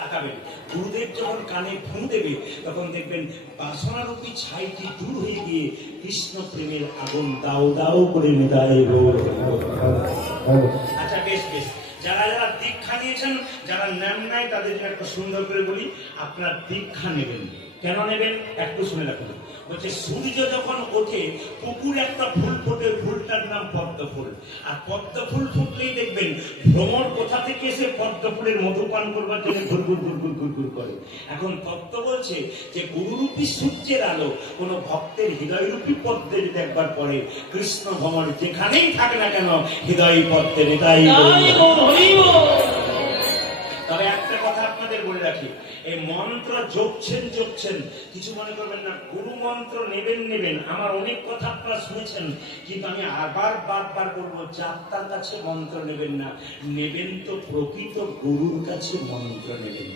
তাকাবেন, গুরুদেব যখন কানে ফু দেবে তখন দেখবেন বাসনারূপী ছাইটি দূর হয়ে গিয়ে কৃষ্ণ প্রেমের আগুন দাও দাও করে নিদায়। আচ্ছা বেশ বেশ, যারা যারা দীক্ষা নিয়েছেন, যারা নেন নাই তাদের জন্য একটা সুন্দর করে বলি, আপনার দীক্ষা নেবেন। কেন নেবেন একটু শুনে রাখুন। বলছে সূর্য যখন ওঠে পুকুরে একটা ফুল ফোটে, ফুলটার নাম পদ্ম ফুল। আর পদ্ম ফুল ফুটলেই দেখবেন ভ্রমর কোথা থেকে এসে পদ্ম ফুলের মধু পান করবার জন্য ঘুরঘুর ঘুরঘুর ঘুরঘুর করে। এখন তত্ত্ব বলছে যে গুরুরূপী সূর্যের আলো কোন ভক্তের হৃদয়রূপী পদ্মে যদি একবার পড়ে, কৃষ্ণ ভ্রমর যেখানেই থাকে না কেন হৃদয় পদ্মে নেতাই। তবে একটা কথা আপনাদের বলে রাখি, এই মন্ত্র জপছেন কিছু মনে করবেন না। গুরু মন্ত্র নেবেন, আমার অনেক কথা আপনারা শুনেছেন, কিন্তু আমি আবার বারবার বলবো, যাত্রার কাছে মন্ত্র নেবেন না, নেবেন তো প্রকৃত গুরুর কাছে মন্ত্র নেবেন।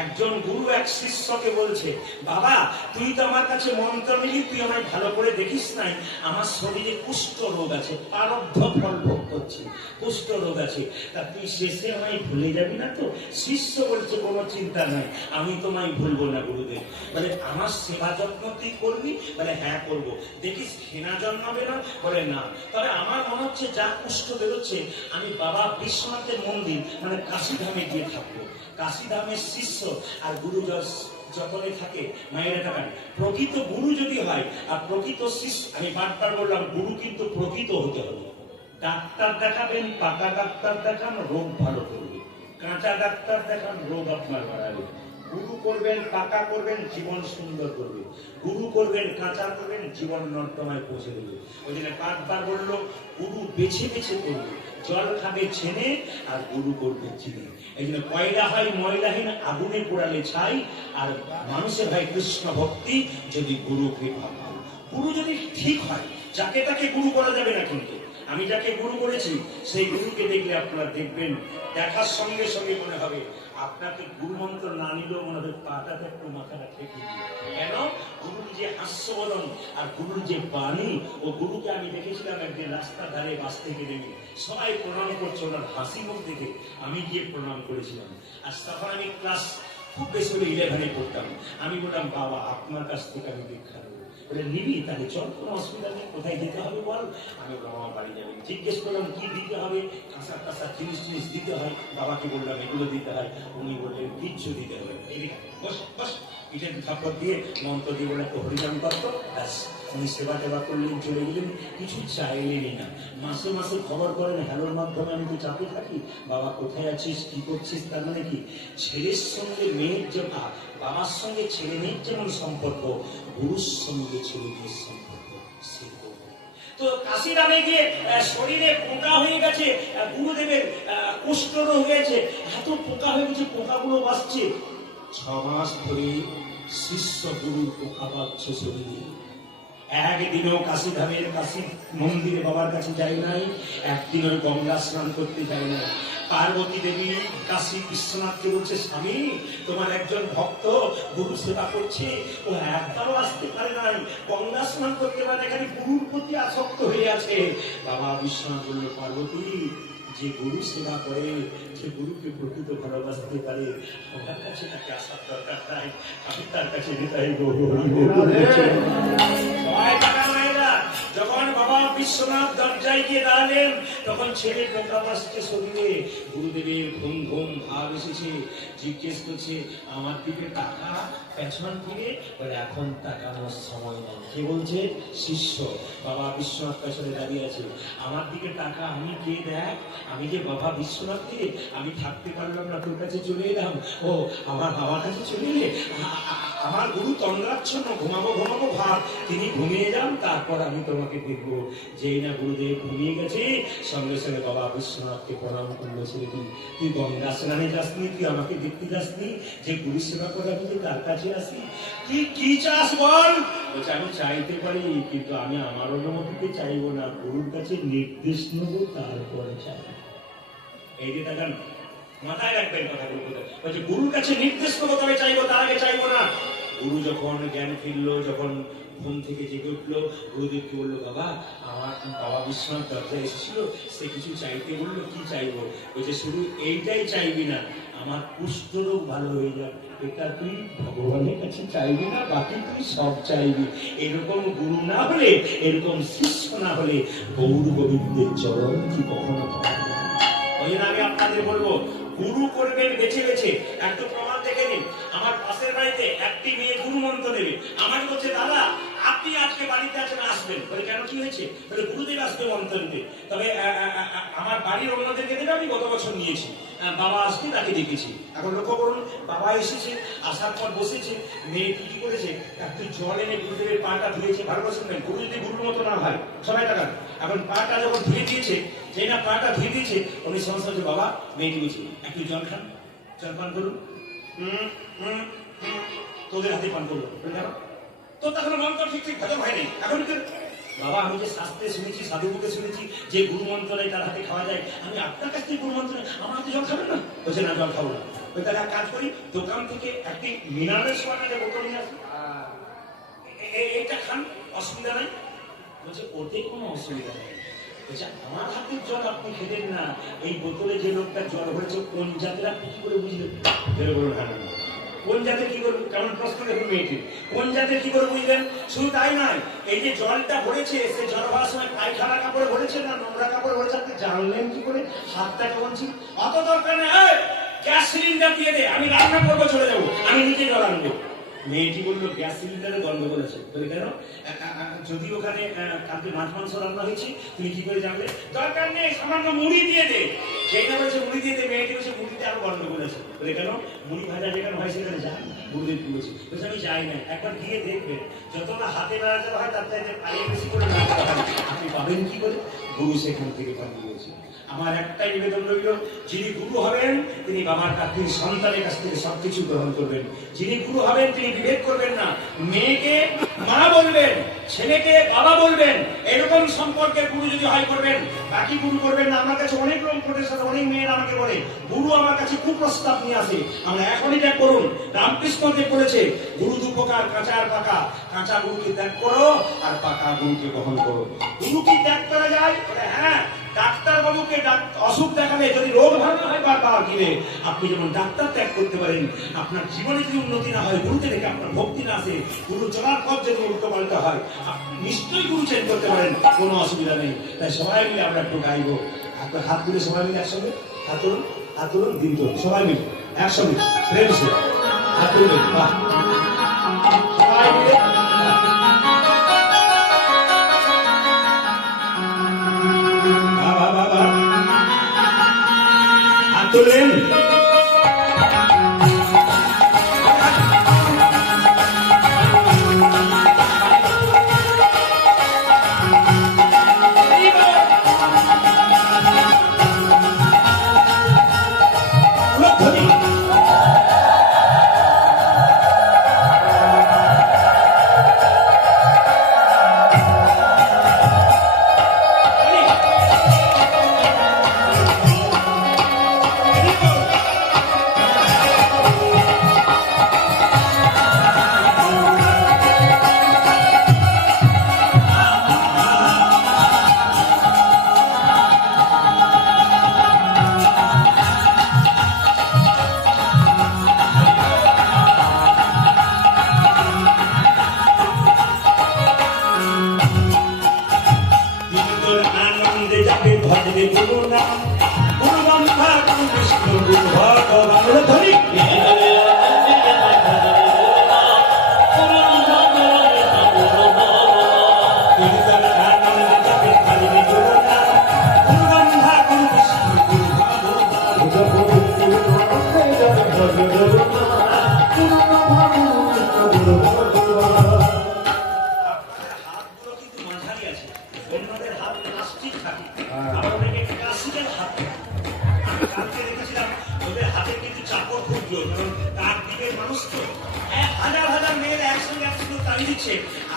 একজন গুরু এক শিষ্যকে বলছে, বাবা তুই তো আমার কাছে মন্ত্র নিলি, তুই আমায় ভালো করে দেখিস নাই, আমার শরীরে কুষ্ঠ রোগ আছে, প্রারব্ধ ফল ভোগ করছি, কুষ্ঠ রোগ আছে, তা তুই শেষে আমায় ভুলে যাবি না তো? শিষ্য বলছে কোনো চিন্তা নাই, আমি তোমায় ভুলবো না গুরুদেব। বলে আমার সেবা যত্ন তুই করবি? বলে হ্যাঁ করবো। দেখিস ঘৃণা জন্মাবে না? বলে না। তবে আমার মনে হচ্ছে যা কুষ্ঠ বেরোচ্ছে, আমি বাবা বিশ্বনাথের মন্দির মানে কাশীধামে গিয়ে থাকবো। কাশীধামের শিষ্য আর গুরু যতনে থাকে, মায়েরা থাকেন, প্রকৃত গুরু যদি হয় আর প্রকৃত শিষ্য, আমি বারবার বললাম গুরু কিন্তু প্রকৃত হতে হবে। ডাক্তার দেখাবেন, পাকা ডাক্তার দেখান, রোগ ভালো করবে। কাঁচা ডাক্তার দেখান, রোগ আপনার বাড়াবে। গুরু করবেন, পাকা করবেন, জীবন সুন্দর করবে। গুরু করবেন, কাঁচা করবেন, জীবন নর্দমায় পৌঁছে দেবে। ওই জন্য বারবার বললো গুরু বেছে বেছে করবে, জল খাবে ছেনে আর গুরু করবে চিনে। এই জন্য কয়লা হয় ময়লাহীন, আগুনে পোড়ালে ছাই, আর মানুষের হয় কৃষ্ণ ভক্তি যদি গুরুকে ভাবা। গুরু যদি ঠিক হয়, যাকে তাকে গুরু করা যাবে না। কিন্তু আমি যাকে গুরু করেছি সেই গুরুকে দেখলে আপনারা দেখবেন, দেখার সঙ্গে সঙ্গে মনে হবে আপনাকে গুরু মন্ত্র না নিলেও মনে হবে পাটাতে একটু মাথাটা ঠেকে দিয়ে। কেন? গুরুর যে হাস্যবদন আর গুরুর যে বাণী, ও গুরুকে আমি দেখেছিলাম একদিন রাস্তার ধারে বাস থেকে নেমে সবাই প্রণাম করছে, ওনার হাসি মুখ দেখে আমি গিয়ে প্রণাম করেছিলাম। আর তখন আমি ক্লাস খুব বেশি হলে 11-এ পড়তাম। আমি বললাম বাবা আপনার কাছ থেকে আমি দীক্ষা নেব। বলে নিবি? তাহলে চল, কোনো অসুবিধা নেই, কোথায় যেতে হবে বল। আমি বললাম আমার বাড়ি যাবেন। জিজ্ঞেস করলাম কি দিতে হবে? কাঁচা কাঁচা জিনিস দিতে হয়। বাবাকে বললাম এগুলো দিতে হয়। উনি বললেন কিচ্ছু দিতে হবে, বস বস, পিঠের থাপ্পড় দিয়ে মন্ত্র দিয়ে বলে একটা হরিনাম তত্ত্ব, ব্যাস। উনি সেবা টেবা করলেন, চলে গেলেন, কিছু চাইলেনই না। মাসে মাসে খবর করেন, হ্যালোর মাধ্যমে আমি তো চাপে থাকি, বাবা কোথায় আছিস, কি করছিস। তার মানে কি, ছেলের সঙ্গে মেয়ের যে ভাব, বাবার সঙ্গে ছেলে মেয়ের যেমন সম্পর্ক, গুরুর সঙ্গে ছেলে মেয়ের সম্পর্ক সেরকম। তো কাশীরামে গিয়ে শরীরে পোকা হয়ে গেছে, গুরুদেবের কুষ্ঠ রোগ হয়েছে, এত পোকা হয়ে গেছে, পোকাগুলো বাঁচছে। 6 মাস ধরে শিষ্য গুরুর পোকা বাঁচছে শরীরে। একদিনও কাশীধামের কাশী মন্দিরে বাবার কাছে যায় নাই, একদিনও গঙ্গা স্নান করতে যায় নাই। পার্বতী দেবী কাশী বিশ্বনাথকে বলছে, স্বামী তোমার একজন ভক্ত গুরু সেবা করছে, ও একবারও আসতে পারে নাই, গঙ্গা স্নান করতে পারে, এখানে গুরুর প্রতি আসক্ত হয়ে আছে। বাবা বিশ্বনাথ বলল, পার্বতী যে গুরু সেবা করে, যে গুরুকে প্রকৃত ভালোবাসতে পারে, আমার কাছে তাকে আসার দরকার নাই, আমি তার কাছে যেতে। যখন বাবা বিশ্বনাথ দরজায় গিয়ে দাঁড়ালেন, তখন ছেলে পোকা বাসছে শরীরে। গুরুদেবের ঘুম ঘুম ভাব এসেছে, জিজ্ঞেস করছে আমার দিকে টাকা, পেছন ফিরে বলে এখন তাকানোর সময় নেই। কে বলছে? শিষ্য। বাবা বিশ্বনাথ পেছনে দাঁড়িয়ে আছে, আমার দিকে টাকা, আমি কে দেখ, আমি যে বাবা বিশ্বনাথ কে, আমি থাকতে পারলাম না, তোর কাছে চলে এলাম। ও আমার কাছে চলে এলে, আমার গুরু তন্দ্রাচ্ছন্ন, ঘুমাবো ভাব, তিনি ঘুমিয়ে যান, তারপর আমি তোমাকে দেখবো। যেই না গুরুদেব ঘুমিয়ে গেছে, সঙ্গে সঙ্গে বাবা বিশ্বনাথকে প্রণাম করলো, ছেলেটি তুই গঙ্গা স্নানে যাসনি, তুই আমাকে দেখতে যাসনি, যে গুরু সেবা করে আমি যে তার কাছে আসি, তুই কি চাস বল? বলছে আমি চাইতে পারি, কিন্তু আমি আমার অনুমতিতে চাইবো না, গুরুর কাছে নির্দেশ নেব, তারপরে চাই। এই যে দেখেন, মাথায় রাখবেন কথাগুলো। বলছে গুরুর কাছে নির্দেশ নেবো তবে চাইবো, তার আগে চাইবো না। গুরু যখন জ্ঞান ফিরলো, যখন ঘুম থেকে জেগে উঠলো, গুরুদেবকে বললো, বাবা আমার বাবা বিশ্বনাথ দরজায় এসেছিল, সে কিছু চাইতে বললো, কি চাইবো? বলছে শুধু এইটাই চাইবি না, আমার কুষ্ঠরোগ ভালো হয়ে যাবে। এটা তুই ভগবানের কাছে চাইবি না, বাকি তুই সব চাইবি। এরকম গুরু না হলে, এরকম শিষ্য না হলে গৌর গোবিন্দের চরণ কি কখনো পাবে না। ওই জন্য আমি আপনাদের বলবো, গুরু করবেন বেছে বেছে। একটু প্রমাণ দেখে নিন। আমার পাশের বাড়িতে একটি মেয়ে গুরু মন্ত্র নেবে, আমার বলছে, দাদা আপনি আজকে বাড়িতে আছেন, আসবেন। বলে কেন, কি হয়েছে? বলে গুরুদেব আসবে মন্ত্র নিতে। তবে আমার বাড়ির অন্যদেরকে দেবে, আমি গত বছর নিয়েছি, বাবা আসবে, তাকে দেখেছি। এখন লক্ষ্য করুন, বাবা এসেছে, আসার পর বসেছে, মেয়ে কি করেছে, একটু জল এনে গুরুদেবের পাটা ধুয়েছে। ভালো করে শুনবেন, গুরু যদি গুরুর মতো না হয় সবাই টাকা। এখন পাটা যখন ধুয়ে দিয়েছে, যে না পাটা ধুয়ে দিয়েছে, উনি সমস্যা হচ্ছে, বাবা মেয়েটি বলছে একটু জল খান, জল পান করুন। তোদের হাতে পান করলো, তো তখন মন্ত্র ঠিক ঠিক হজম হয়নি। এখন বাবা আমি যে শাস্ত্রে শুনেছি, সাধু মুখে শুনেছি যে গুরু মন্ত্র নেই তার হাতে খাওয়া যায়, আমি আপনার কাছ থেকে গুরু মন্ত্র নেই, আমার হাতে জল খাবেন না? বলছে না, জল খাবো না। ওই তাহলে এক কাজ করি, দোকান থেকে একটি মিনারেলস ওয়াটারের বোতল নিয়ে আসি, এইটা খান, অসুবিধা নাই। বলছে ওতে কোনো অসুবিধা নেই। বলছে আমার হাতের জল আপনি খেলেন না, এই বোতলে যে লোকটা জল হয়েছে কোন জাতের আপনি কি করে বুঝলেন? বেরো বলুন, হ্যাঁ কোন জাতের কি করবো? কেমন প্রশ্ন দেখুন মেয়েটি, কোন জাতের কি করে বুঝলেন? শুধু তাই নয়, এই যে জলটা ভরেছে, সে জল ভরার সময় পায়খানা কাপড়ে ভরেছে না নোংরা কাপড়ে ভরেছে, আপনি জানলেন কি করে? হাতটা কেমন ছিল? অত দরকার নেই, গ্যাস সিলিন্ডার দিয়ে দে, আমি রান্না করবো, চলে যাবো, আমি নিজে জল আনবো। মেয়েটি বললো গ্যাস সিলিন্ডারে গন্ডগোল আছে। বলে কেন? যদি ওখানে কালকে মাছ মাংস রান্না হয়েছে, তুমি কি করে জানলে? দরকার নেই, সামান্য মুড়ি দিয়ে দে। সেইটা বলছে মুড়ি দিয়ে দে, মেয়েটি বলছে মুড়িতে আরো গন্ডগোল আছে। বলে কেন? মুড়ি ভাজা যেখানে হয় সেখানে যান, গুরুদেব বলেছে। বলছে আমি যাই না, একবার গিয়ে দেখবেন, যতটা হাতে বেড়াতে হয় তার চাইতে পায়ে বেশি করে নাচতে হয়, আপনি পাবেন কি করে? গুরু সেখান থেকে পাঠিয়ে দিয়েছে। আমার একটাই নিবেদন রইল, যিনি গুরু হবেন তিনি বাবার কাছ থেকে, সন্তানের কাছ থেকে সবকিছু গ্রহণ করবেন। যিনি গুরু হবেন তিনি বিভেদ করবেন না, মেয়েকে মা বলবেন, ছেলেকে বাবা বলবেন, এরকম সম্পর্কের গুরু যদি হয় করবেন, বাকি গুরু করবেন না। আমার কাছে অনেক লোক প্রতিষ্ঠান, অনেক মেয়েরা আমাকে বলে, গুরু আমার কাছে খুব প্রস্তাব নিয়ে আসে, আমরা এখনই ত্যাগ করুন। রামকৃষ্ণ দেব বলেছে, গুরু দু প্রকার, কাঁচা আর পাকা। কাঁচা গুরুকে ত্যাগ করো, আর পাকা গুরুকে গ্রহণ করো। গুরু কি ত্যাগ করা যায়? বলে হ্যাঁ, ডাক্তার বাবুকে অসুখ দেখালে যদি রোগ ভালো হয় বারবার গিলে, আপনি যেমন ডাক্তার ত্যাগ করতে পারেন, আপনার জীবনে যদি উন্নতি না হয়, গুরুতে রেখে আপনার ভক্তি না আসে, গুরু চলার পথ যদি উল্টো পাল্টা হয়, আপনি নিশ্চয়ই গুরু চেঞ্জ করতে পারেন, কোনো অসুবিধা নেই। তাই সবাই মিলে আমরা একটু গাইবো। আপনার হাত তুলে সবাই মিলে একসঙ্গে, হাত তুলুন, হাত তুলুন, দিন তুলুন, সবাই মিলে একসঙ্গে প্রেম সে হাত তুলবেন। বাহ, সবাই মিলে তুললেন।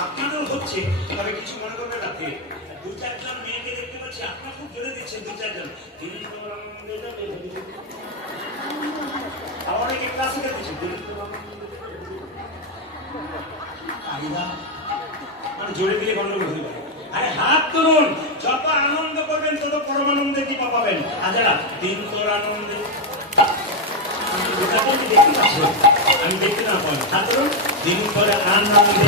আপনারও হচ্ছে, তবে কিছু মনে করবেন না। দু চারজন মেয়েকে দেখতে পাচ্ছি আপনার খুব জোরে দিচ্ছে, দু চারজন অনেকে ক্লাসিক্যাল দিচ্ছে। জোরে দিলে গন্ডগোল হতে পারে। আরে হাত তুলুন, যত আনন্দ করবেন তত পরমানন্দে দীপা পাবেন। আজারা দিন তোর আনন্দে আমি দেখতে না পাই, হাত তুলুন, দিন তোর আনন্দে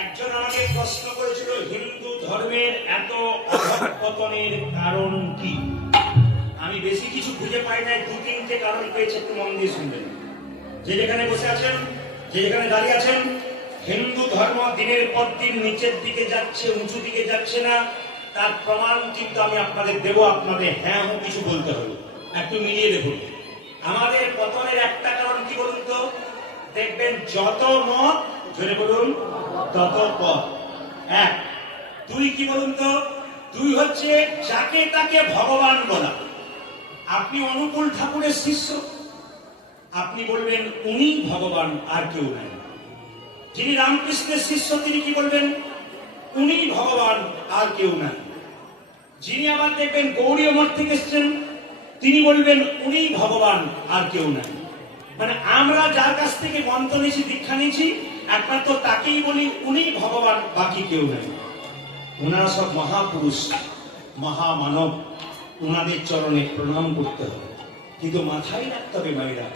একজন আমাকে প্রশ্ন করেছিল হিন্দু ধর্মের এত অধঃপতনের কারণ কি? আমি বেশি কিছু খুঁজে পাই নাই, দু তিনটে কারণ পেয়েছে, একটু মন দিয়ে শুনবেন। যে যেখানে বসে আছেন, যে যেখানে দাঁড়িয়ে আছেন, হিন্দু ধর্ম দিনের পর দিন নিচের দিকে যাচ্ছে, উঁচু দিকে যাচ্ছে না, তার প্রমাণ কিন্তু আমি আপনাদের দেবো। আপনাদের হ্যাঁ ও কিছু বলতে হবে, একটু মিলিয়ে দেখুন। আমাদের পতনের একটা কারণ কি বলুন তো? দেখবেন যত মত, জোরে বলুন, তত পথ। এক। দুই কি বলুন তো? দুই হচ্ছে যাকে তাকে ভগবান বলা। আপনি অনুকূল ঠাকুরের শিষ্য, আপনি বলবেন উনি ভগবান আর কেউ নাই। যিনি রামকৃষ্ণের শিষ্য তিনি কি বলবেন? উনি ভগবান আর কেউ নাই। যিনি আবার দেখবেন গৌড়ীয় মঠ থেকে এসছেন তিনি বলবেন উনি ভগবান আর কেউ নাই। মানে আমরা যার কাছ থেকে মন্ত্র নিয়েছি, দীক্ষা নিয়েছি, একমাত্র তাকেই বলি উনি ভগবান, বাকি কেউ নাই। ওনারা সব মহাপুরুষ, মহামানব, ওনাদের চরণে প্রণাম করতে হবে। কিন্তু মাথায় রাখতে হবে মায়েরা,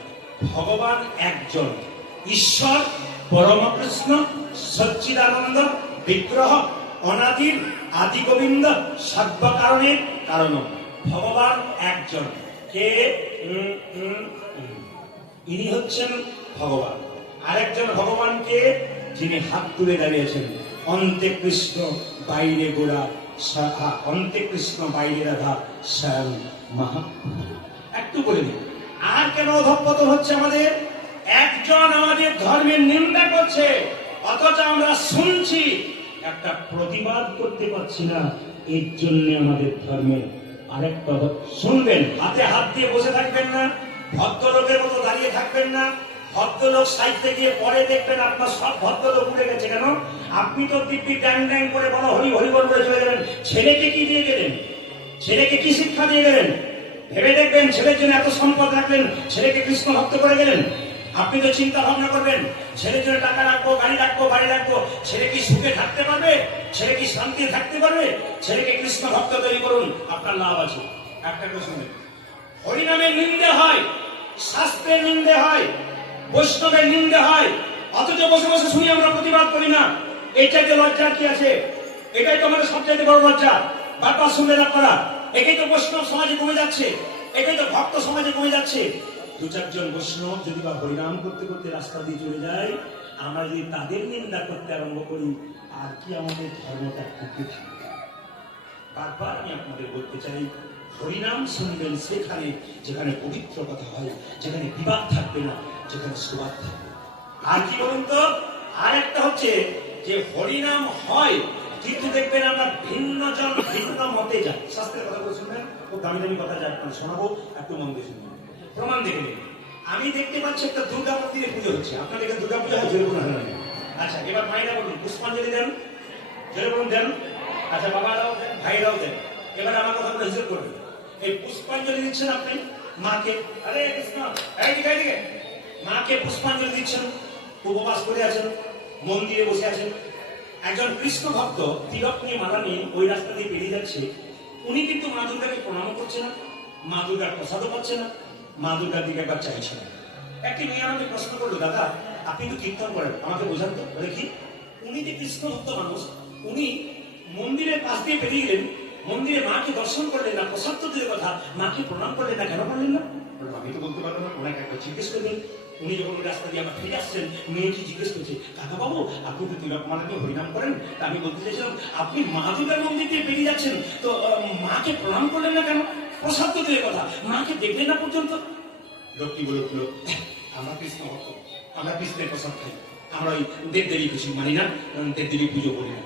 ভগবান একজন, ঈশ্বর পরমকৃষ্ণ সচ্চিদানন্দ বিগ্রহ, অনাদির আদি গোবিন্দ, সর্বকারণের কারণ। ভগবান একজন, কে? ইনি হচ্ছেন ভগবান। আরেকজন ভগবানকে, যিনি হাত তুলে দাঁড়িয়েছেন, অন্তে কৃষ্ণ বাইরে গোড়া, অন্তে কৃষ্ণ বাইরে রাধা, স্বয়ং মহা। একটু বলে দিন, আর কেন অধঃপতন হচ্ছে আমাদের? একজন আমাদের ধর্মের নিন্দা করছে, অথচ আমরা শুনছি, একটা প্রতিবাদ করতে পারছি না। এর জন্য আমাদের ধর্মের আরেকটা। শুনবেন, হাতে হাত দিয়ে বসে থাকবেন না, ভদ্রলোকের মতো দাঁড়িয়ে থাকবেন না। ভদ্রলোক সাইডে গিয়ে পরে দেখবেন আপনার সব ভদ্রলোক উঠে গেছে। কেন? আপনি তো দিব্যি ড্যাং ড্যাং করে বলো হরি হরি বল করে চলে গেলেন। ছেলেকে কি দিয়ে গেলেন? ছেলেকে কি শিক্ষা দিয়ে গেলেন? ভেবে দেখবেন, ছেলের জন্য এত সম্পদ রাখলেন, ছেলেকে কৃষ্ণ ভক্ত করে গেলেন। আপনি তো চিন্তা ভাবনা করবেন, ছেলের জন্য টাকা রাখবো, গাড়ি রাখবো, বাড়ি রাখবো, ছেলে কি সুখে থাকতে পারবে? ছেলে কি শান্তিতে থাকতে পারবে? ছেলেকে কৃষ্ণ ভক্ত তৈরি করুন, আপনার লাভ আছে। একটা প্রশ্ন, হরিনামের নিন্দে হয়, শাস্ত্রের নিন্দে হয়, বৈষ্ণবের নিন্দে হয়, অথচ বসে বসে শুনি আমরা প্রতিবাদ করি না। এই চাইতে লজ্জার কি আছে? এটাই তো আমাদের সবচাইতে বড় লজ্জা। বারবার শুনলেন আপনারা, এটাই তো বৈষ্ণব সমাজে কমে যাচ্ছে, এটাই তো ভক্ত সমাজে কমে যাচ্ছে। দু চারজন বৈষ্ণব যদি বা হরিনাম করতে করতে রাস্তা দিয়ে চলে যায়, আমরা যদি তাদের নিন্দা করতে আরম্ভ করি, আর কি আমাদের ধর্মটা টিকে থাকবে? বারবার আমি আপনাদের বলতে চাই, হরিনাম শুনবেন সেখানে যেখানে পবিত্র কথা হয়, যেখানে বিবাদ থাকবে না, যেখানে সুবাদ থাকবে। আর কি বলুন তো? আর একটা হচ্ছে যে হরিনাম হয়, কিন্তু দেখবেন আমরা ভিন্ন জন ভিন্ন মতে যাই। শাস্ত্রের কথা বলে শুনবেন, খুব দামি দামি কথা যায়, আপনার শোনাবো, একটু মন দিয়ে শুনবেন। প্রমাণ দেখে নিন। আমি দেখতে পাচ্ছি একটা দুর্গা মন্দিরে পুজো হচ্ছে। আপনাদের এখানে দুর্গা পূজা হয়? জোরে বলুন। আচ্ছা, এবার মায়েরা বলুন, পুষ্পাঞ্জলি দেন, জোরে বলুন দেন। আচ্ছা, বাবারাও দেন, ভাইরাও দেন। এবার আমার কথা বলে হিসেব করবেন। এই পুষ্পাঞ্জলি দিচ্ছেন আপনি মাকে, আরে কৃষ্ণ এইদিকে, মাকে পুষ্পাঞ্জলি দিচ্ছেন, উপবাস করে আছেন, মন্দিরে বসে আছেন, একজন কৃষ্ণ ভক্ত তিলক নিয়ে মালা নিয়ে ওই রাস্তা দিয়ে বেরিয়ে যাচ্ছে। উনি কিন্তু মা দুর্গাকে প্রণাম করছে না, মা দুর্গার প্রসাদও পাচ্ছে না, মা দুর্গার দিকে একবার চাইছে না। একটি মেয়ে আমাকে প্রশ্ন করলো, দাদা আপনি তো কীর্তন করেন, আমাকে বোঝান তো। বলে কি, উনি যে কৃষ্ণ ভক্ত মানুষ, উনি মন্দিরের পাশ দিয়ে বেরিয়ে গেলেন, মন্দিরে মাকে দর্শন করলেন না, প্রসাদ তো দূরের কথা, মাকে প্রণাম করলেন না, কেন করলেন না? আমি তো বলতে পারবো না, ওনাকে একবার জিজ্ঞেস করবেন। উনি যখন ওই রাস্তা দিয়ে আবার ফিরে আসছেন, মেয়েটি জিজ্ঞেস করছে, কাকা বাবু আপনি তো তিলক মালা নিয়ে হরিনাম করেন, তা আমি বলতে চাইছিলাম আপনি মা দুর্গার মন্দির দিয়ে বেরিয়ে যাচ্ছেন, তো মাকে প্রণাম করলেন না কেন? প্রসাদ তো দূরের কথা, মাকে দেখলেন না পর্যন্ত। লোকটি বলে উঠলো, আমরা কৃষ্ণ ভক্ত, আমরা কৃষ্ণের প্রসাদ খাই, আমরা ওই দেবদেবী কিছু মানি না, দেবদেবী পুজো করি না।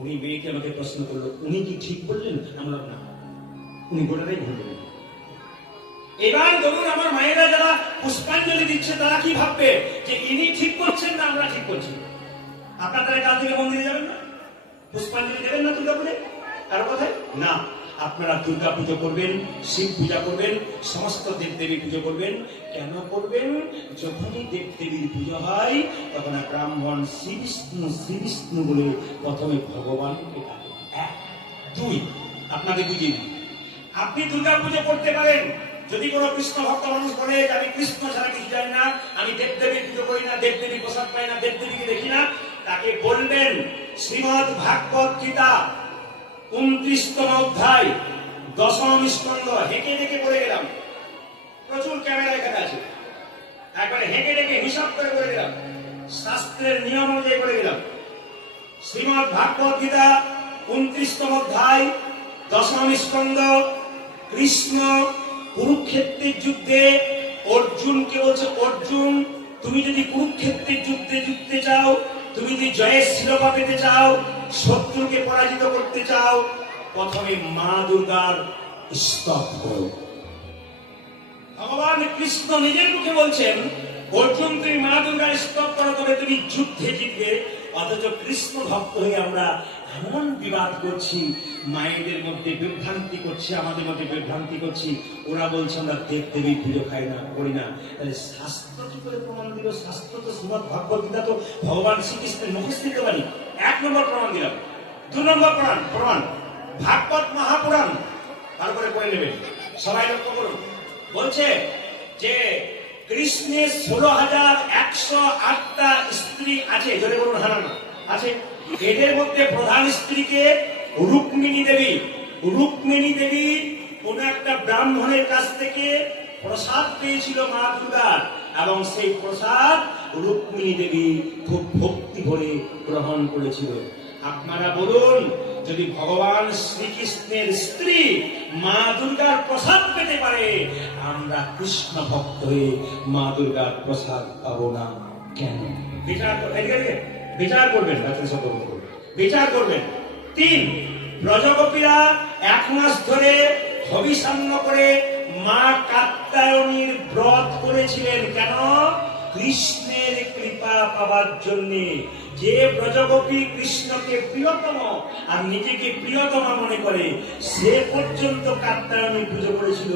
উনি মেয়েকে আমাকে প্রশ্ন করলো, উনি কি ঠিক বললেন? আমরা না, উনি গোটাটাই ভুল বললেন। এবার ধরুন আমার মায়েরা যারা পুষ্পাঞ্জলি দিচ্ছে তারা কি ভাববে, যে ইনি ঠিক করছেন না আমরা ঠিক করছি? আপনার তারা কাল থেকে মন্দিরে যাবেন না, পুষ্পাঞ্জলি দেবেন না দুর্গা পুজো? কারো কথায় না, আপনারা দুর্গা পুজো করবেন, শিব পূজা করবেন, সমস্ত দেবদেবী পুজো করবেন। কেন করবেন? যখনই দেবদেবীর পুজো হয় তখন ব্রাহ্মণ শ্রী বিষ্ণু বলে প্রথমে ভগবানকে ডাকে। এক, দুই, আপনাকে বুঝিয়ে দিই, আপনি দুর্গা পুজো করতে পারেন। যদি কোনো কৃষ্ণ ভক্ত মানুষ বলে আমি কৃষ্ণ ছাড়া কিছু জানি না, আমি দেবদেবী পুজো করি না, দেবদেবী প্রসাদ পাই না, দেবদেবীকে দেখি না, তাকে বলবেন শ্রীমদ ভাগবত গীতা 29তম অধ্যায় 10ম স্কন্ধ, হেঁকে ডেকে বলে গেলাম, প্রচুর ক্যামেরা এখানে আছে, একবারে হেঁকে ডেকে হিসাব করে বলে গেলাম, শাস্ত্রের নিয়ম অনুযায়ী বলে গেলাম। শ্রীমদ ভাগবত গীতা 29তম অধ্যায় 10ম স্কন্ধ, কৃষ্ণ কুরুক্ষেত্রের যুদ্ধে অর্জুনকে বলছে, অর্জুন তুমি যদি কুরুক্ষেত্রের যুদ্ধে যুদ্ধে চাও, তুমি যদি জয়ের শিরোপা পেতে চাও, শত্রুকে পরাজিত করতে চাও, প্রথমে মা দুর্গার স্তব করো। ভগবান কৃষ্ণ নিজের মুখে বলছেন, অর্জুন তুমি মা দুর্গার স্তব করো, তবে তুমি যুদ্ধে জিতবে। অথচ কৃষ্ণ ভক্ত হয়ে আমরা এমন বিবাদ করছি, মায়েদের মধ্যে বিভ্রান্তি করছি, আমাদের মধ্যে বিভ্রান্তি করছি। ওরা বলছে আমরা দেবদেবীর পুজো খাই না, করি না। তাহলে শাস্ত্র কি করে প্রমাণ দিল? শাস্ত্র তো শ্রীমদ ভাগবত গীতা তো ভগবান শ্রীকৃষ্ণের মুখস্থিত বাণী। 1 নম্বর প্রমাণ দিলাম। 2 নম্বর প্রমাণ ভাগবত মহাপুরাণ, তারপরে পড়ে নেবেন, সবাই লক্ষ্য করুন। বলছে যে কৃষ্ণের 16,108টা স্ত্রী আছে, ধরে বলুন হারানো আছে। এদের মধ্যে প্রধান স্ত্রীকে রুক্মিণী দেবী। রুক্মিণী দেবী কোন একটা ব্রাহ্মণের কাছ থেকে প্রসাদ পেয়েছিল মা দুর্গার, এবং সেই প্রসাদ রুক্মিণী দেবী খুব ভক্তি ভরে গ্রহণ করেছিল। আপনারা বলুন, যদি ভগবান শ্রীকৃষ্ণের স্ত্রী মা দুর্গার প্রসাদ পেতে পারে, আমরা কৃষ্ণ ভক্ত হয়ে মা দুর্গার প্রসাদ পাবো না কেন? বিচার করবেন, বিচার করবেন। 3, ব্রজগোপীরা 1 মাস ধরে হবিষান্ন করে মা কাত্যায়নীর ব্রত করেছিলেন। কেন? কৃষ্ণের কৃপা পাওয়ার জন্য। যে ব্রজগোপী কৃষ্ণকে প্রিয়তম আর নিজেকে প্রিয়তমা মনে করে, সে পর্যন্ত কাত্যায়নী পুজো করেছিল।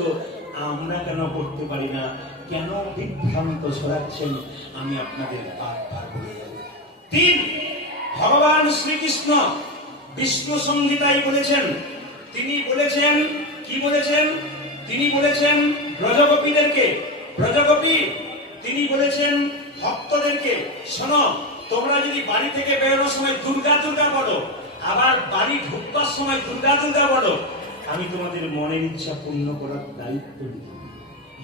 আমরা কেন করতে পারি না? কেন বিভ্রান্ত ছড়াচ্ছেন? আমি আপনাদের বারবার বলে যাব। 3, ভগবান শ্রীকৃষ্ণ বিষ্ণু সংহিতায় বলেছেন, তিনি বলেছেন, কি বলেছেন? তিনি বলেছেন ব্রজগোপীদেরকে, ব্রজগোপী তিনি বলেছেন ভক্তদেরকে, শোনো, তোমরা যদি বাড়ি থেকে বেরোনোর সময় দুর্গা দুর্গা বলো, আবার বাড়ি ঢুকবার সময় দুর্গা দুর্গা বলো, আমি তোমাদের মনের ইচ্ছা পূর্ণ করার দায়িত্ব নিই।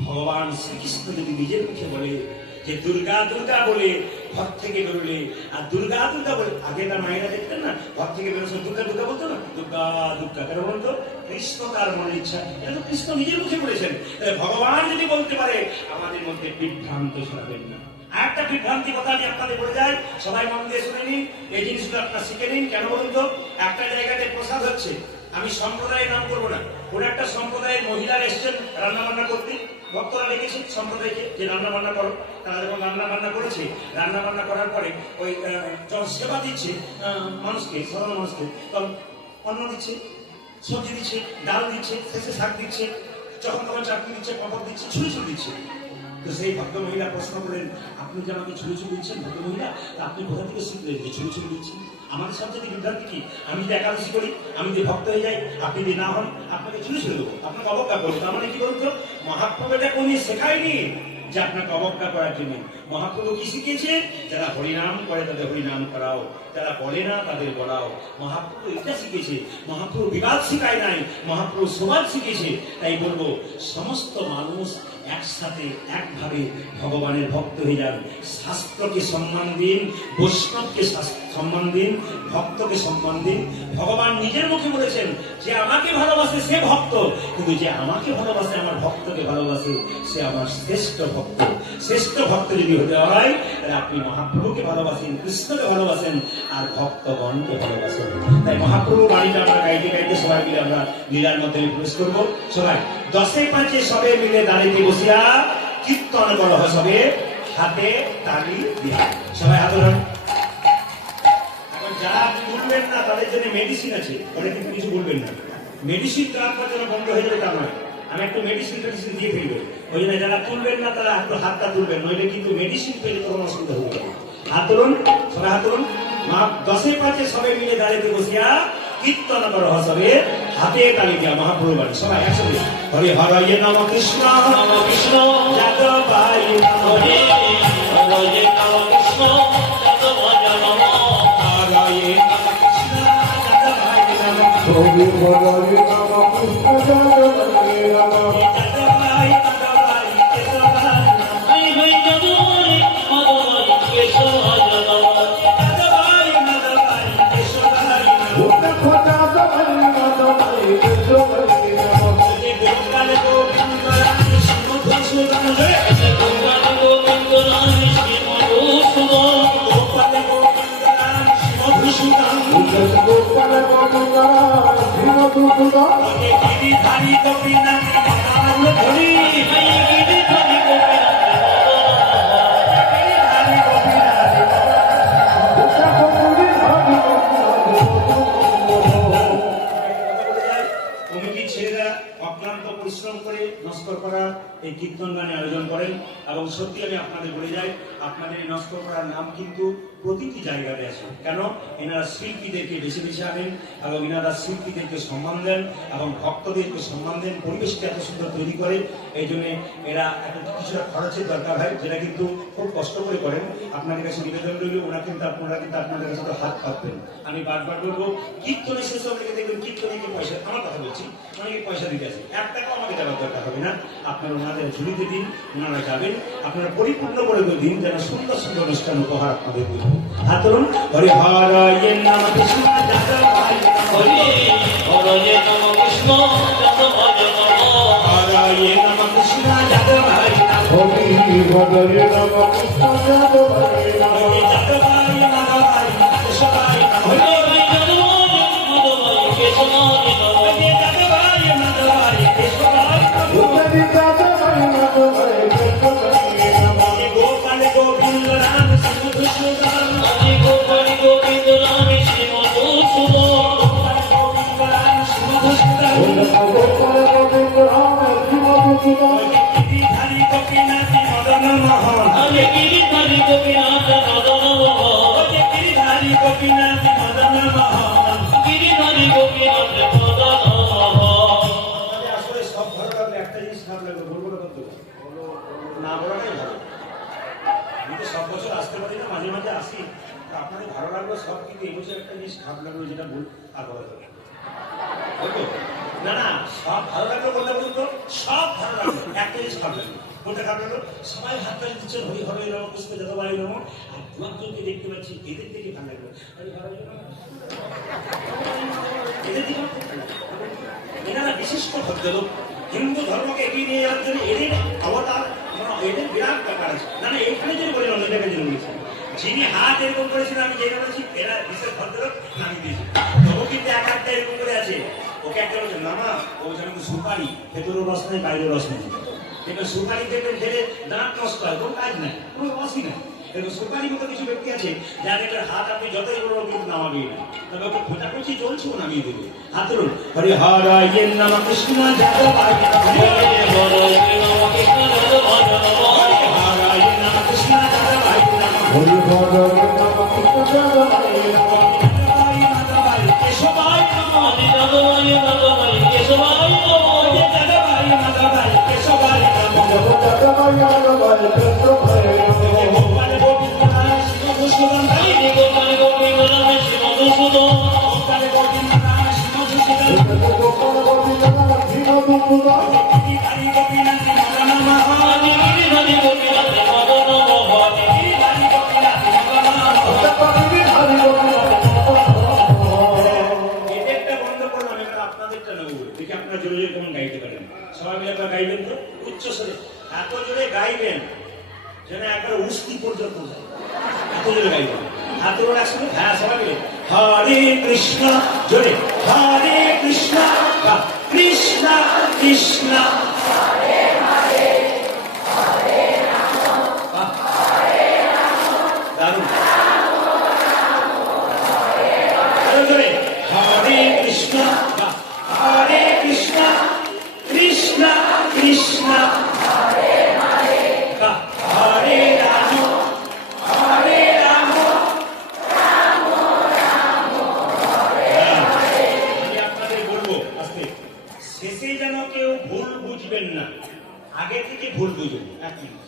ভগবান শ্রীকৃষ্ণ যদি নিজের মুখে বলে যে দুর্গা দুর্গা বলে ঘর থেকে বেরোলে, আর দুর্গা দুর্গা বলে, আগে তার মায়েরা দেখতেন না, ঘর থেকে বেরোলে দুর্গা দুর্গা বলতো না, দুর্গা দুর্গা কেন বলতো? কৃষ্ণ তার মনের ইচ্ছা, এটা তো কৃষ্ণ নিজের মুখে বলেছেন। ভগবান যদি বলতে পারে, আমাদের মধ্যে বিভ্রান্ত ছড়াবেন না। আর একটা বিভ্রান্তি কথা আমি আপনাদের বলে যাই, সবাই মন দিয়ে শুনে নিন, এই জিনিসগুলো আপনারা শিখে নিন। কেন বলুন তো? একটা জায়গাতে প্রসাদ হচ্ছে, আমি সম্প্রদায়ের নাম করবো না, কোন একটা সম্প্রদায়ের মহিলারা এসছেন রান্না বান্না করতে, ভক্তরা ডেকেছে সম্প্রদায়কে যে রান্না বান্না করো। তারা যখন রান্না বান্না করেছে, রান্না বান্না করার পরে ওই যখন সেবা দিচ্ছে মানুষকে, সাধারণ মানুষকে, তখন অন্ন দিচ্ছে, সবজি দিচ্ছে, ডাল দিচ্ছে, শেষে শাক দিচ্ছে, যখন তখন চাটনি দিচ্ছে, পাঁপড় দিচ্ছে, ছুরি ছুরি দিচ্ছে। তো সেই ভদ্র মহিলা প্রশ্ন করেন, আপনি যে আমাকে ছুরি ছুরি দিচ্ছেন ভদ্র মহিলা, তা আপনি কোথা থেকে শিখলেন যে ছুরি ছুরি দিচ্ছেন? আমাদের সাথে যদি বিভ্রান্তি কি, আমি যে একাদশী করি, আমি যে ভক্ত হয়ে যাই, আপনি যদি না হন আপনাকে ছুরি ছুড়ে দেবো, আপনাকে অবজ্ঞা করবো। তার মানে কি বলুন তো, মহাপ্রভু এটা কোনদিন শেখায়নি যে আপনাকে অবজ্ঞা করার জন্য। মহাপ্রভু কি শিখিয়েছে? যারা হরিনাম করে তাদের হরিনাম করাও, যারা বলে না তাদের বলাও। মহাপ্রভু এটা শিখেছে। মহাপ্রভু বিবাদ শিখায় নাই, মহাপ্রভু সমাজ শিখেছে। তাই বলবো, সমস্ত মানুষ একসাথে একভাবে ভগবানের ভক্ত হয়ে যান। শাস্ত্রকে সম্মান দিন, বৈষ্ণবকে সম্মান দিন, ভক্তকে সম্মান দিন। ভগবান নিজের মুখে বলেছেন, যে আমাকে ভালোবাসে সে ভক্ত, কিন্তু যে আমাকে ভালোবাসে, আমার ভক্তকে ভালোবাসে, সে আমার শ্রেষ্ঠ ভক্ত। শ্রেষ্ঠ ভক্ত যদি হতে হয়, তাহলে আপনি মহাপ্রভুকে ভালোবাসেন, কৃষ্ণকে ভালোবাসেন, আর ভক্তগণকে ভালোবাসেন। তাই মহাপ্রভু বাড়িটা আমরা গাইতে গাইতে সবাই মিলে আমরা লীলার মধ্যে প্রবেশ করবো। সবাই 10-5 সবে মিলে দাঁড়িয়ে বসিয়া কীর্তন করা সবে, হাতে তালি দিয়া। সবাই হাত ধরুন। এখন যারা তুলবেন না তাদের জন্য মেডিসিন আছে, ওরা কিন্তু কিছু বলবেন না। মেডিসিন দেওয়ার পর যেন বন্ধ হয়ে যাবে তা নয়, আমি একটু মেডিসিন দিয়ে ফেলবো। ওই জন্য যারা তুলবেন না তারা একটু হাতটা তুলবেন, নইলে কিন্তু মেডিসিন পেলে তখন অসুবিধা হয়ে যাবে। হাত তুলুন, সবাই হাত তুলুন। 10-5 সবে মিলে দাঁড়িয়ে বসিয়া কীর্তন কর সবে, হাতে তালি দিয়া মহাপ্রভু বাণী। সবাই একসাথে হরে হরে নম কৃষ্ণ নম কৃষ্ণ যাদবায় হরে হরে নম কৃষ্ণ যাদবায় নম হরে নম কৃষ্ণ যাদবায় নম হরে হরে নম কৃষ্ণ যাদবায় নম যাদবায় যাদবায় কেশবায় হরে হরে যাদবায় মাধবায় কেশবায় নম যাদবায় মাধবায় কেশবায় নম খোটা যাদবায় মাধবায় কেশবায় নম গোপাল গোবিন্দ রাম শ্রীমধুসূদন রে গোপাল গোবিন্দ রাম শ্রীমধুসূদন গোপাল গোবিন্দ রাম শ্রীমধুসূদন গোপাল গোবিন্দ রাম শ্রীমধুসূদন গিরিধারী গোপীনাথ মদার ধরি গিরিধারী কমিটির ছেলেরা অক্লান্ত পরিশ্রম করে নস্কর করা এই কীর্তন গানে আয়োজন করেন। এবং সত্যি আমি আপনাদের বলে যাই, আপনাদের এই নস্কর করার নাম কিন্তু প্রতিটি জায়গাতে আছে। কেন? এনারা শিল্পীদেরকে বেছে বেছে আনেন এবং এনারা শিল্পীদেরকে সম্মান দেন এবং ভক্তদেরকে সম্মান দেন, পরিবেশকে এত সুন্দর তৈরি করে। এই জন্য এরা কিছুটা খরচের দরকার হয়, যেটা কিন্তু খুব কষ্ট করে করেন। আপনাদের কাছে নিবেদন রইল, আপনারা কিন্তু আপনাদের কাছে তো হাত পাতবেন। আমি বারবার বলবো, কীর্তনের শেষে অনেকে দেখবেন কীর্তনে পয়সা, আমার কথা বলছি, অনেকে পয়সা দিতে আছে, 1 টাকাও আমাকে দেওয়ার দরকার হবে না। আপনারা ওনাদের ঝুলিতে দিন, ওনারা যাবেন, আপনারা পরিপূর্ণ করে দিন, যেন সুন্দর সুন্দর অনুষ্ঠান উপহার আপনাদের দিন। হাত ধরুন। হরে হরে নম কৃষ্ণ যাদবায় হরে হরে নম কৃষ্ণ যাদবায় নম হরে নম কৃষ্ণ যাদবায় হরে হরে নম কৃষ্ণ যাদবায় নম যাদবায় মাধবায় কেশবায় হরে যাদবায় মাধবায় কেশবায় হরে যাদবায় মাধবায় কেশবায় হরে যাদবায় মাধবায় কেশবায় হরে গোপাল গোবিন্দ রাম শ্রীমধুসূদন হরে গোপাল গোবিন্দ রাম শ্রীমধুসূদন গোপাল গোবিন্দ রাম শ্রীমধুসূদন গোপাল গোবিন্দ রাম শ্রীমধুসূদন গিরিধারী গোপীনাথ মদন মোহন হরে গিরিধারী গোপীনাথ মদন মোহন হরে গিরিধারী গোপীনাথ মদন মোহন গিরিধারী গোপীনাথ মদন মোহন। আসলে সব ভালো লাগলে একটা জিনিস খারাপ লাগবে, বলবো না কত না বলাটাই ভালো। আমি তো সব বছর আসতে পারি না, মাঝে মাঝে আসি। আপনাদের ভালো লাগলো সব, কিন্তু এই বছর একটা জিনিস খারাপ লাগলো, যেটা ভুল আর বলা যাবে না। না সব ভালো লাগলো বলতে বলতো, সব ভালো লাগলো, একটা জিনিস খারাপ লাগলো। কোনটা খারাপ লাগলো? সবাই হাত তালি দিচ্ছেন, হরি হরে নম কৃষ্ণ যাদবায় নম, আর দুজনকে দেখতে পাচ্ছি, এদের থেকে ভালো লাগলো। এনারা বিশিষ্ট ভদ্রলোক, হিন্দু ধর্মকে এগিয়ে নিয়ে যাওয়ার জন্য এদের অবদান, এদের বিরাট ব্যাপার আছে। না না, এখানে যদি বলেন অন্য জায়গায় জন্য বলেছেন, যিনি হাত এরকম করেছেন, আমি যেটা বলেছি এরা বিশেষ ভদ্রলোক নামিয়ে দিয়েছি। তবু কিন্তু এক হাতটা এরকম করে আছে। ওকে একটা বলছেন, না না ও যেন সুপারি, ভেতরেও রস নেই বাইরেও রস নেই। কিন্তু সুপারি দেখবেন খেলে দাঁত নষ্ট হয়, কোনো কাজ নাই, কোনো রসই নাই। কিন্তু সুপারি মতো কিছু ব্যক্তি আছে যাদের হাত আপনি যতই বড় কিন্তু নামাবেই না, তবে ওকে খোঁচাখুচি চলছে, ও নামিয়ে দেবে। হাত ধরুন। হরে হরে নম কৃষ্ণ যাদবায় হরে হরে নম কৃষ্ণ যাদবায় হরি বল জগন্নাথ কেশবাই নমঃ জগবাই নমঃ কেশবাই নমঃ জগবাই নমঃ কেশবাই নমঃ জগন্নাথ জগন্নাথ কৃষ্ণ হরে গোপাল গোবিন্দ শিব ভূষণ হরি গোপাল গোবিন্দ শিব ভূষণ গোপাল গোবিন্দ শিব ভূষণ গোপাল গোবিন্দ ভীম দুর্গা হরি হরি গোপীনাথ নমঃ হরি হরি গোপীনাথ নমঃ হরি হরি গোপীনাথ নমঃ এদেরটা বন্ধ করলাম, এবার আপনাদেরটা নেব। দেখি আপনারা জোরে জোরে কেমন গাইতে পারেন। সবাই মিলে একবার গাইবেন তো উচ্চ স্বরে, এত জোরে গাইবেন যেন একবার উস্তি পর্যন্ত যায়, এত জোরে গাইবেন। হাত তোলা একসঙ্গে, হ্যাঁ সবাই মিলে হরে কৃষ্ণ জোরে হরে কৃষ্ণ কৃষ্ণ কৃষ্ণ দারুণ। আরো জোরে হরে কৃষ্ণ হরে কৃষ্ণ কৃষ্ণ কৃষ্ণ হরে রাম হরে রাম। আমি আপনাদের বলবো আস্তে, শেষে যেন কেউ ভুল বুঝবেন না, আগে থেকে ভুল বুঝবেন। এক মিনিট।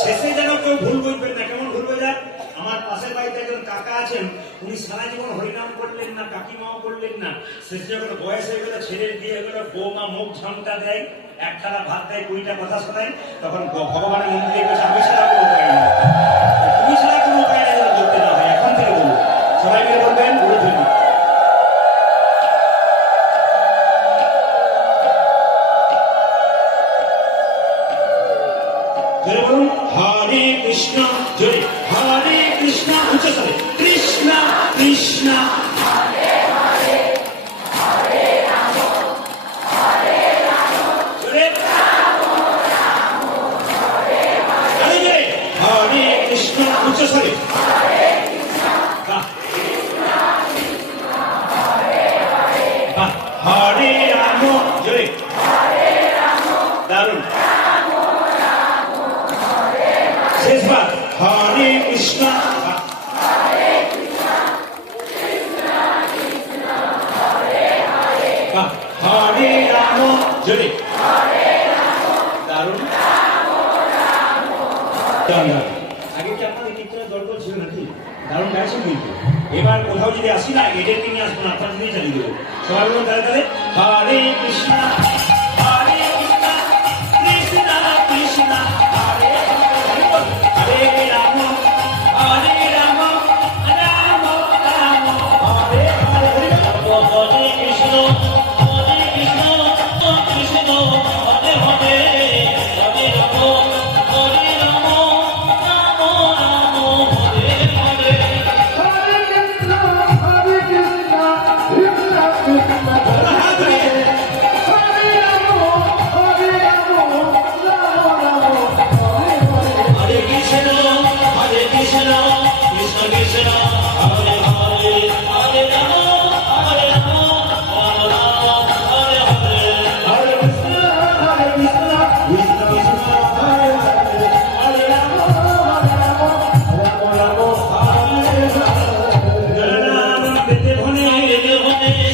শেষে যেন কেউ ভুল বুঝবেন না। কেমন ভুল বোঝা? আমার পাশের বাড়িতে একজন কাকা আছেন, উনি সারা জীবন হরিনাম করলেন না, কাকিমাও করলেন না, শেষে যখন বয়স হয়ে গেল, ছেলের বিয়ে গেল, বৌমা মুখ ঝামটা দেয়, এক থালা ভাত দেয়, 20টা কথা শোনায়, তখন ভগবানের মন্দিরে গেছে আমি ছাড়া কোনো উপায় নেই, তুমি ছাড়া কোনো উপায় নেই যেন ধরতে না হয়। এখন থেকে বলবো, সবাই মিলে বলবেন বলে ধরি। জোরে বলুন হরে কৃষ্ণ জোরে হরে কৃষ্ণ উচ্চ স্বরে কৃষ্ণ কৃষ্ণ জোরে হরে কৃষ্ণ উচ্চ স্বরে হরে রাম জোরে দারুণ। শেষবার হরে কৃষ্ণ হরে রাম জোরে দারুণ। আগে কি আপনাদের কীর্তনের দরকার ছিল নাকি? দারুণ গাইছেন কিন্তু। এবার কোথাও যদি আসি না, এদেরকে নিয়ে আসবো না, আপনার নিয়ে চালিয়ে দেবো। সবাই বলুন তাহলে তাহলে হরে কৃষ্ণ হরে কৃষ্ণ কৃষ্ণ কৃষ্ণ হরে হরে রাম হরে রাম রাম রাম হরে হরে হরে কৃষ্ণ কৃষ্ণ কৃষ্ণ হরে হরে হরে রাম হরে রাম রাম রাম হরে হরে। হরে কৃষ্ণ হরে কৃষ্ণ কৃষ্ণ কৃষ্ণ হরে হরে হরে রাম হরে রাম রাম রাম হরে হরে। হরে কৃষ্ণ কৃষ্ণ কৃষ্ণ হরে হরে হরে রাম রাম হরে হরে। নাম পেতে ভনে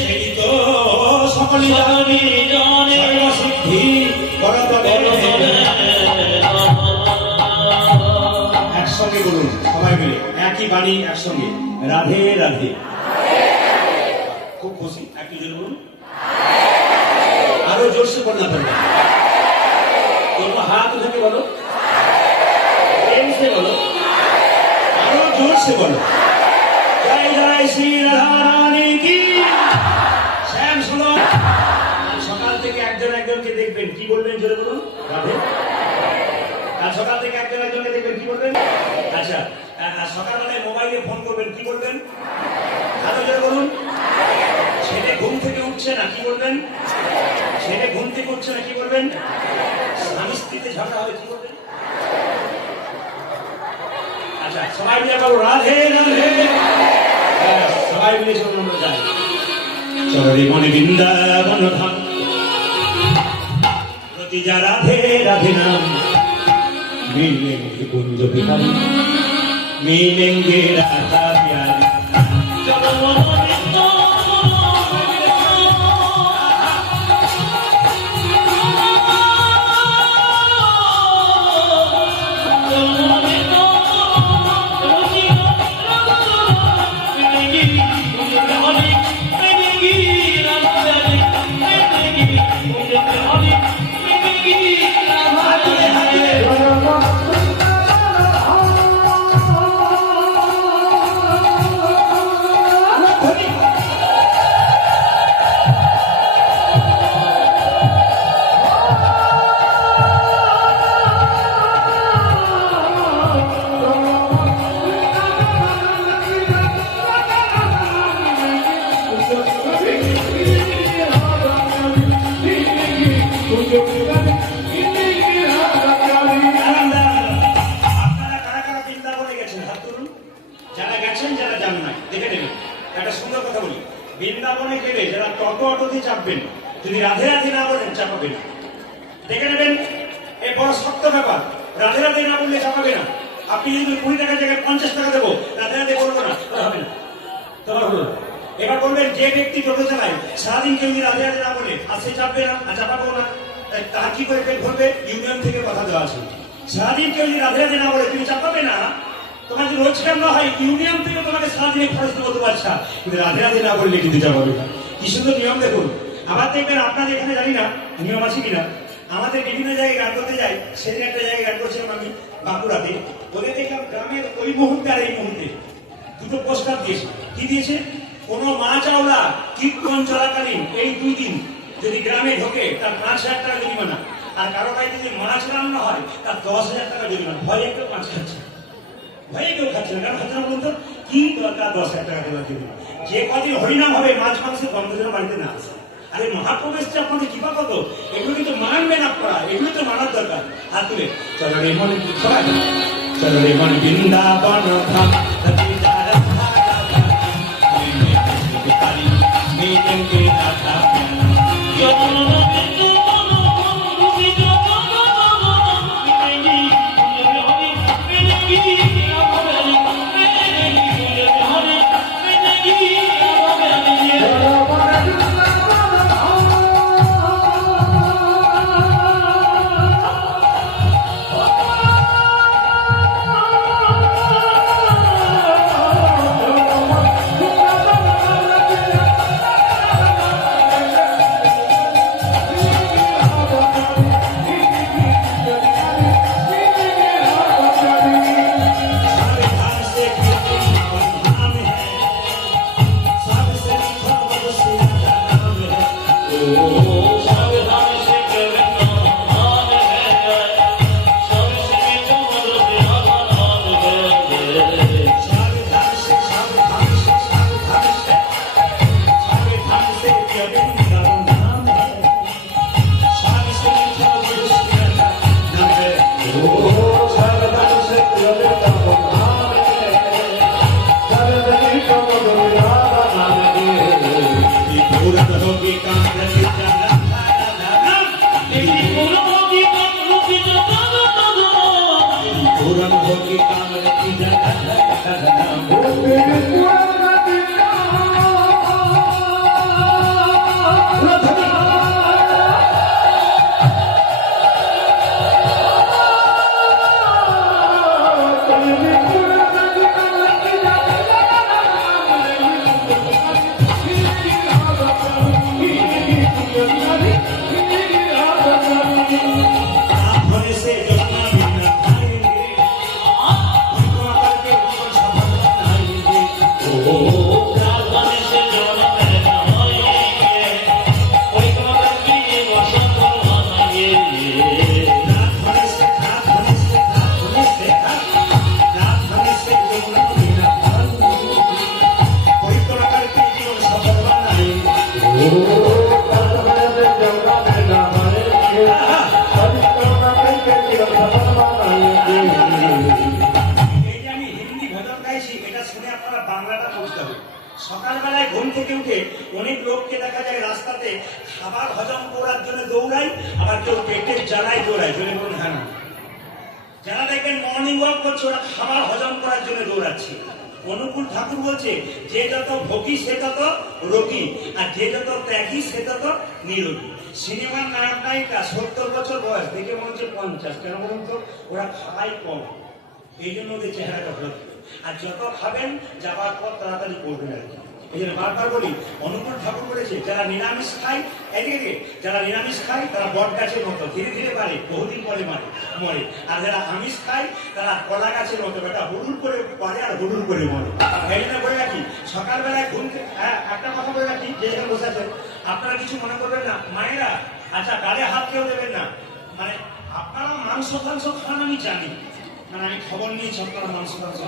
সেই তো সকলি জানে সিদ্ধি করতবে। একসঙ্গে বলুন সবাই মিলে একই বাণী একসঙ্গে রাধে রাধে। খুব খুশি, একই জন বলুন, আরো জোরসে বলনা পড়বে। दोनों हाथ उठा के बोलो, प्रेम से बोलो, आरो जोर से बोलो। जय जय श्री राधा रानी की। শ্যাম শুনো, সকাল থেকে একজন একজনকে দেখবেন, কি বলবেন জোরে বলুন রাধে। আর সকাল থেকে একজন একজনকে দেখবেন, কি বলবেন? আচ্ছা, সকালবেলায় মোবাইলে ফোন করবেন, কি বলবেন? আরো জোরে বলুন। ছেলে ঘুম থেকে উঠছে না, কি বলবেন? ছেলে ঘুম থেকে উঠছে না, কি বলবেন? স্বামী স্ত্রীতে ঝগড়া হবে, কি বলবেন? আচ্ছা, সবাই মিলে বলো রাধে রাধে। সবাই মিলে চলুন আমরা যাই। চরে মনে বৃন্দাবন ধাম প্রতি যা রাধে রাধে নাম মিলেঙ্গে কুঞ্জ বিহারী মিলেঙ্গে রাধা বিহারী আপনারা কারা কারা বৃন্দাবনে গেছেন হাত তুলুন। যারা গেছেন যারা যান নাই দেখে নেবেন। একটা সুন্দর কথা বলি, বৃন্দাবনে গেলে যারা অটোতে চাপবেন, যদি রাধে রাধে না বলেন চাপাবে না। দেখে নেবেন, এই বড় শক্ত ব্যাপার। রাধে রাধে না বললে চাপাবে না। আপনি যদি 20 টাকার জায়গায় 50 টাকা দেবো, রাধে রাধে বলবো না, হবে না, তোমার হলো না। এবার বলবেন, যে ব্যক্তি টোটো চালায় সারাদিন কেউ যদি রাধে রাধে না বলে আর সে চাপবে না, আর চাপাবো না, তার কি করে পেট ভরবে? ইউনিয়ন থেকে কথা দেওয়া আছে, সারাদিন কেউ যদি রাধে রাধে না বলে তুমি চাপাবে না, তোমার যদি রোজগার না হয় ইউনিয়ন থেকে তোমাকে সারাদিনে খরচ দেবো তো বাচ্চা, কিন্তু রাধে রাধে না বললে কিন্তু চাপাবে না। কি সুন্দর নিয়ম দেখুন। আবার দেখবেন, আপনাদের এখানে জানি না নিয়ম আছে কিনা, আমাদের বিভিন্ন জায়গায় গান করতে যাই। সেদিন একটা জায়গায় গান করছিলাম আমি বাঁকুড়াতে, ওদের দেখলাম গ্রামের ওই মুহূর্তে আর এই মুহূর্তে দুটো প্রস্তাব দিয়েছে। কি দিয়েছে? কোন মা চাওলা কীর্তন চলাকালীন এই 2 দিন যদি গ্রামে ঢোকে তার 5,000 টাকা জরিমানা, আর কারো বাড়িতে যদি মাছ রান্না হয় তার 10,000 টাকা জরিমানা। ভয়ে কেউ মাছ খাচ্ছে, ভয়ে কেউ খাচ্ছে না, কারণ খাচ্ছে না বলুন তো, কি দরকার 10,000 টাকা দেওয়ার জন্য? যে কদিন হরিনাম হবে মাছ মাংসের গন্ধ যেন বাড়িতে না আসে। আরে মহাপ্রবেশটা আপনাদের কৃপা কত, এগুলো কিন্তু মানবেন আপনারা, এগুলো তো মানার দরকার। হাত তুলে চলো রে মনে, সবাই চলো রে মনে বৃন্দাবন ধাম প্রতি যা রাধা রাধা মিলেঙ্গে বিহারী মিলেঙ্গে রাধা অনেক লোককে দেখা যায় রাস্তাতে খাবার হজম করার জন্য দৌড়ায়, আবার কেউ পেটের জ্বালায় দৌড়ায়। জোরে বলুন হ্যাঁ না? যারা দেখবেন মর্নিং ওয়াক করছে ওরা খাবার হজম করার জন্য দৌড়াচ্ছে। অনুকূল ঠাকুর বলছে যে যত ভোগী সে তত রোগী, আর যে যত ত্যাগী সে তত নিরোগী। সিনেমার নায়ক নায়িকা 70 বছর বয়স, দেখে মনে হচ্ছে 50। কেন বলুন তো? ওরা খায় কম, এই জন্য ওদের চেহারাটা ভালো থাকে। আর যত খাবেন যাবার পর তাড়াতাড়ি করবেন আর কি। এই জন্য বারবার বলি, অনুকূল ঠাকুর বলেছে যারা নিরামিষ খায়, এদিকে যারা নিরামিষ খায় তারা বট গাছের মতো ধীরে ধীরে বাড়ে, বহুদিন পরে মরে। আর যারা আমিষ খায় তারা কলা গাছের মতো, এটা হুড়ুর করে বাড়ে আর হুড়ুর করে মরে। এই জন্য বলে রাখি, সকালবেলায় ঘুম থেকে একটা কথা বলে রাখি, যে এখানে বসে আছেন আপনারা কিছু মনে করবেন না, মায়েরা আচ্ছা গালে হাত কেউ দেবেন না। মানে আপনারা মাংস ফাংস খান আমি জানি, মানে আমি খবর নিয়েছি আপনারা মাংস ফাংস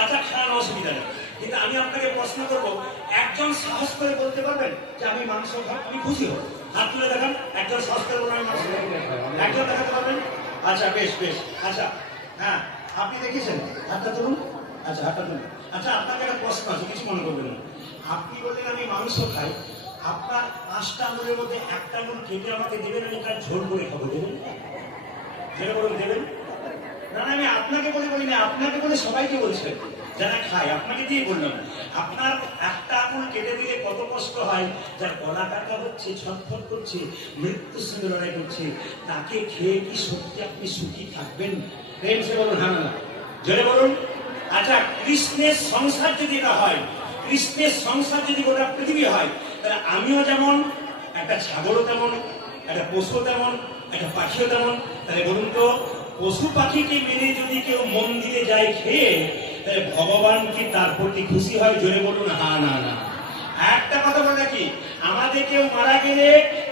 আচ্ছা খান, অসুবিধা নেই। কিন্তু আমি আপনাকে প্রশ্ন করবো, একজন সাহস করে বলতে পারবেন যে আমি মাংস খাই? আমি খুশি হব। হাত তুলে দেখান, একজন সাহস করে বলবেন আমি মাংস খাই, একজন দেখাতে পারবেন? আচ্ছা বেশ বেশ। আচ্ছা হ্যাঁ, আপনি দেখেছেন? হাতটা তুলুন। আচ্ছা হাতটা তুলুন। আচ্ছা আপনাকে একটা প্রশ্ন আছে, কিছু মনে করবেন না। আপনি বললেন আমি মাংস খাই, আপনার 5টা আঙুলের মধ্যে একটা আঙুল কেটে আমাকে দেবেন, আমি তার ঝোল করে খাবো, দেবেন? যেটা বলুন দেবেন না? আমি আপনাকে বলি না, আপনাকে বলে সবাইকে বলছেন যারা খায়, আপনাকে দিয়ে বললাম। আপনার একটা আঙুল কেটে দিলে কত কষ্ট হয়, যার গলা কাটা হচ্ছে, ছটফট করছে, মৃত্যুর সঙ্গে লড়াই করছে, তাকে খেয়ে কি সত্যি আপনি সুখী থাকবেন? প্রেম সে বলুন হ্যাঁ না? জোরে বলুন। আচ্ছা কৃষ্ণের সংসার যদি এটা হয়, কৃষ্ণের সংসার যদি গোটা পৃথিবী হয়, তাহলে আমিও যেমন, একটা ছাগলও তেমন, একটা পশু তেমন, একটা পাখিও তেমন। তাহলে বলুন তো, পশু পাখিকে মেরে যদি কেউ মন্দিরে যায় খেয়ে, তাহলে ভগবান কি তার প্রতি খুশি হয়? জোরে বলুন হ্যাঁ না? না। একটা কথা বলে রাখি, আমাদের কেউ মারা গেলে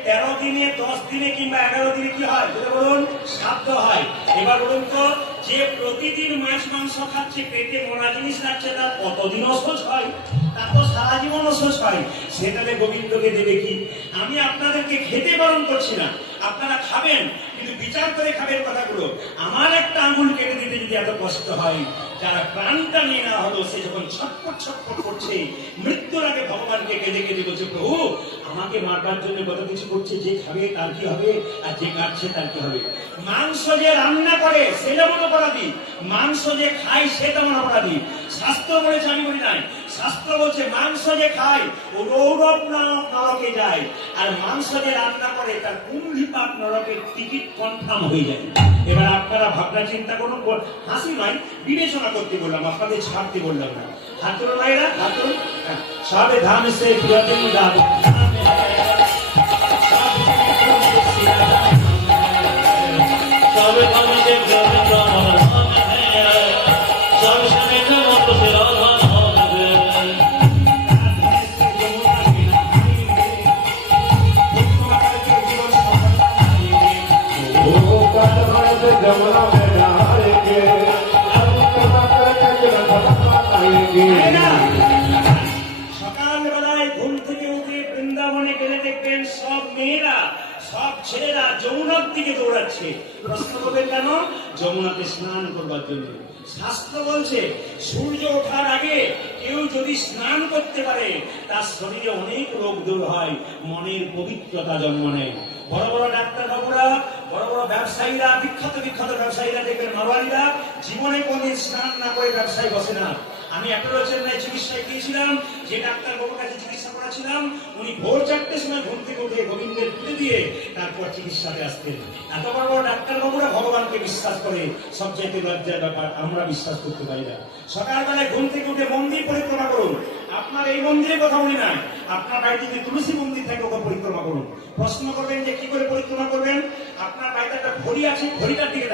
13 দিনে, 10 দিনে কিংবা 11 দিনে কি হয়? জোরে বলুন শ্রাদ্ধ হয়। এবার বলুন তো, যে প্রতিদিন মাছ মাংস খাচ্ছে, পেটে মরা জিনিস রাখছে, তার কতদিন অসহ্য হয়? তার তো সারা জীবন অসহ্য হয়। সেটাতে গোবিন্দকে দেবে কি? আমি আপনাদেরকে খেতে বারণ করছি না, আপনারা খাবেন, কিন্তু বিচার করে খাবেন কথাগুলো। আমার একটা আঙুল কেটে দিতে যদি এত কষ্ট হয়, যারা প্রাণটা নিয়ে নেওয়া হলো সে যখন ছটফট ছটফট করছে, মৃত্যুর আগে ভগবানকে কেঁদে কেঁদে বলছে প্রভু আমাকে মারবার জন্য কত কিছু করছে, যে খাবে তার কি হবে, আর যে কাটছে তার কি হবে? মাংস যে রান্না করে সে যেমন অপরাধী, মাংস যে খায় সে তেমন অপরাধী। শাস্ত্র বলেছে, আমি বলি নাই, শাস্ত্র বলছে মাংস যে খায় ও রৌরব নামক নরকে যায়, আর মাংস যে রান্না করে তার কুম্ভীপাক নরকের টিকিট কনফার্ম হয়ে যায়। এবার আপনারা ভাবনা চিন্তা করুন, হাসি নয় বিবেচনা করতে বললাম, আপনাদের ছাড়তে বললাম না। হাতুর ভাইরা হাতুর, সবে ধাম সে প্রিয়তম দাম সবে ধাম সে প্রিয়তম দাম সবে সবে নমঃ শিরাধা নামে वो काट से जमुना में नहाएंगे, अब कथा करके जन्नत आएंगे। সকালবেলায় ঘুম থেকে উঠে বৃন্দাবনে গেলে দেখবেন সব মেয়েরা, সব ছেলেরা যমুনার দিকে দৌড়াচ্ছে। প্রশ্ন করবেন কেন? যমুনাতে স্নান করবার জন্য। শাস্ত্র বলছে সূর্য ওঠার আগে কেউ যদি স্নান করতে পারে, তার শরীরে অনেক রোগ দূর হয়, মনের পবিত্রতা জন্ম নেয়। বড় বড় ডাক্তার বাবুরা, বড় বড় ব্যবসায়ীরা, বিখ্যাত বিখ্যাত ব্যবসায়ীরা দেখবেন মারোয়ারিরা জীবনে কোনদিন স্নান না করে ব্যবসায় বসে না। আমি অ্যাপোলো চেন্নাই চিকিৎসায় গিয়েছিলাম, যে ডাক্তার বাবুর কাছে চিকিৎসা করাছিলাম, উনি ভোর 4টের সময় ঘুম থেকে উঠে গোবিন্দের পুজো দিয়ে তারপর চিকিৎসাতে আসতেন। এত বড় বড় ডাক্তার বাবুরা ভগবানকে বিশ্বাস করে, সবচাইতে লজ্জার ব্যাপার আমরা বিশ্বাস করতে পারি না। সকালবেলায় ঘুম থেকে উঠে মন্দির পরিক্রমা করুন। আপনার এই মন্দিরের কথা বলি না, আপনার বাড়িতে যদি তুলসী মন্দির থাকে ওকে পরিক্রমা করুন। প্রশ্ন করবেন যে কি করে পরিক্রমা করবেন? আপনার বাড়িতে একটা ঘড়ি আছে, ঘড়িটার দিকে